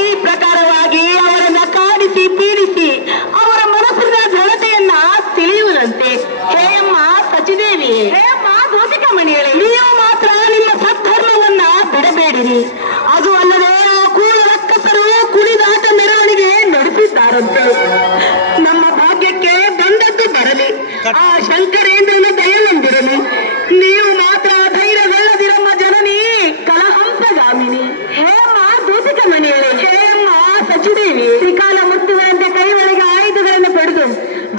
ಈ ಪ್ರಕಾರವಾಗಿ ಅವರನ್ನ ಕಾಡಿಸಿ ಪೀಡಿಸಿ ಅವರ ಮನಸ್ಸಿನ ದೃಢತೆಯನ್ನ ತಿಳಿಯುವುದಂತೆ. ಹೇ ಅಮ್ಮ ಸಚಿದೇವಿ, ಹೇ ಅಮ್ಮ ಜ್ಯೋತಿಕಮಣಿಯಳೆ, ನೀವು ಮಾತ್ರ ನಿಮ್ಮ ಸದ್ಧರ್ಮವನ್ನ ಬಿಡಬೇಡಿರಿ. ಅದು ಅಲ್ಲದೆ ಆ ಕೂಳ ರಕ್ಕಸರು ಕುಣಿದಾಟ ಮೆರವಣಿಗೆ ನಡೆಸಿದ್ದಾರಂತೆ. ನಮ್ಮ ಭಾಗ್ಯಕ್ಕೆ ಬಂದದ್ದು ಬರಲಿ, ಆ ಶಂಕರೇಂದ್ರನ ದಯನಂದಿರಲಿ. ನೀವು ಮಾತ್ರ ಧೈರ್ಯಗೊಳ್ಳದಿರಮ್ಮ ಜನನಿ ಕಲಹಂಸಗಾಮಿನಿ. ಹೇ ಅಮ್ಮ ಜ್ಯೋತಿಕಮಣಿಯಳೆ, ಹೇ ಅಮ್ಮ ಸಚಿದೇವಿ, ತ್ರಿಕಾಲ ಮುತ್ತುವಂತೆ ಕೈ ಒಳಗೆ ಆಯುಧಗಳನ್ನು ಪಡೆದು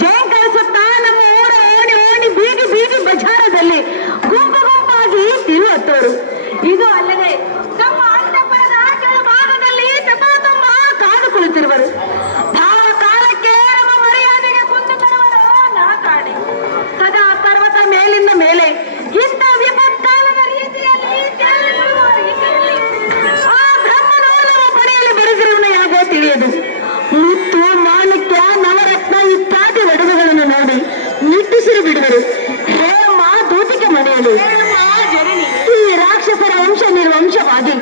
ಜಯ ಕಳಿಸುತ್ತಾ ನಮ್ಮ ಊರ ಓಡಿ ಓಡಿ ಬೀದಿ ಬೀದಿ ಬಜಾರದಲ್ಲಿ ಗುಂಪು ಗುಂಪಾಗಿ ತಿರುವತ್ತವರು. ಇದು ಅಲ್ಲದೆ ತಮ್ಮ ಅಂತಃಪುರದ ಕೆಳಭಾಗದಲ್ಲಿ ತಮ್ಮ ಕಾದು ಕುಳಿತಿರುವರು. ಭಾವ ಕಾಲಕ್ಕೆ ನಮ್ಮ ಮರ್ಯಾದೆಗೆ ಕುಂದು ತರುವರು ನಾ ಕಾಣೆ. ಸದಾ ಪರ್ವತ ಮೇಲಿಂದ ಮೇಲೆ ಇಂಥ ವಿಪತ್ಕಾಲದ ರೀತಿಯಲ್ಲಿ ಆ ಬ್ರಹ್ಮನೋಲವ ಪಡೆಯಲು ಬೆರೆಸಿರುವನು ಯಾಗೋ ತಿಳಿಯದು. ಮುತ್ತು ಮಾಣಿಕ್ಯ ನವರತ್ನ ಇತ್ಯಾದಿ ಒಡವೆಗಳನ್ನು ನೋಡಿ ನಿಟ್ಟುಸಿರು ಬಿಡುವರು. ಹೇ ಅಮ್ಮ ಜ್ಯೋತಿಕಮಣಿಯಳು, ಈ ರಾಕ್ಷಸರ ವಂಶ ನಿರ್ವಂಶವಾಗಿ